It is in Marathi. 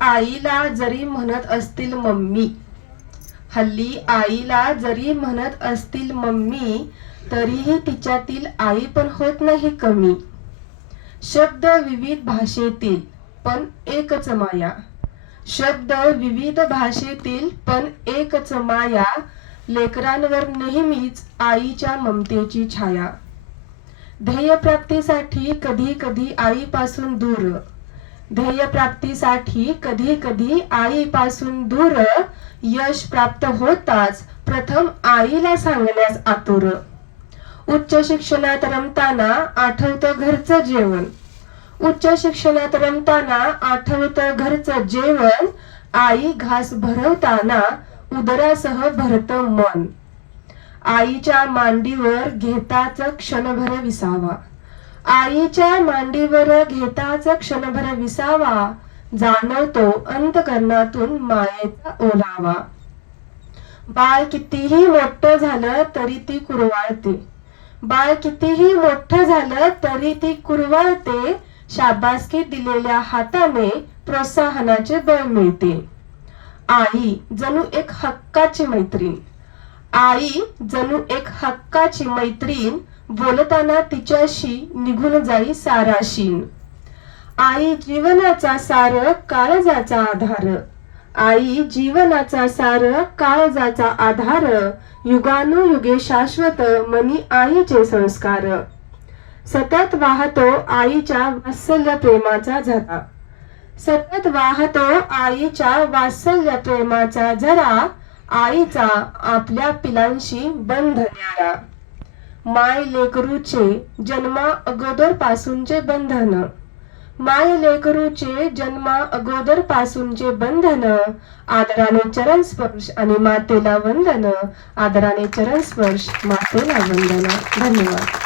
आईला जरी म्हणत असतील मम्मी, हल्ली आईला जरी म्हणत असतील मम्मी, तरीही तिच्यातील आई पण होत नाही कमी. शब्द विविध भाषेतील पण एकच माया, शब्द विविध भाषेतील पण एकच माया, लेकरांवर नेहमीच आईच्या ममतेची छाया. ध्येयप्राप्तीसाठी कधी कधी आईपासून दूर, ध्येयप्राप्तीसाठी कधी कधी आईपासून दूर, यश प्राप्त होताच प्रथम आईला सांगण्यास आतुर. उच्च शिक्षणात रमताना आठवतं घरचं जेवण, उच्च शिक्षणात रमताना आठवतं घरचं जेवण, आई घास भरवताना उदरासह भरतं मन. आईच्या मांडीवर घेताच क्षणभर विसावा, आईच्या मांडीवर घेताच क्षणभर विसावा, जाणवतो अंतकरणातून मायेचा ओलावा. बाळ कितीही मोठं झालं तरी ती कुरवाळते, बाळ कितीही मोठं झालं तरी ती कुरवाळते, शाबासकी दिलेल्या हाताने प्रोत्साहनाचे बळ मिळते. आई जणू एक हक्काची मैत्रीण, आई जणू एक हक्काची मैत्रीण, बोलताना तिच्याशी निघून जाई सारा शीन. आई जीवनाचा सार काळजाचा आधार, आई जीवनाचा सार काळजाचा आधार, युगानुयुगे शाश्वत मनी आईचे संस्कार. सतत वाहतो आईच्या वात्सल्य प्रेमाचा झरा, सतत वाहतो आईच्या वात्सल्य प्रेमाचा झरा, आईचा आपल्या पिलांशी बंध न्यारा. माय लेकरूचे जन्मा अगोदर पासूनचे बंधन, माय लेकरूचे जन्मा अगोदर पासूनचे बंधन, आदराने चरण स्पर्श आणि मातेला वंदन, आदराने चरण स्पर्श मातेला वंदन. धन्यवाद.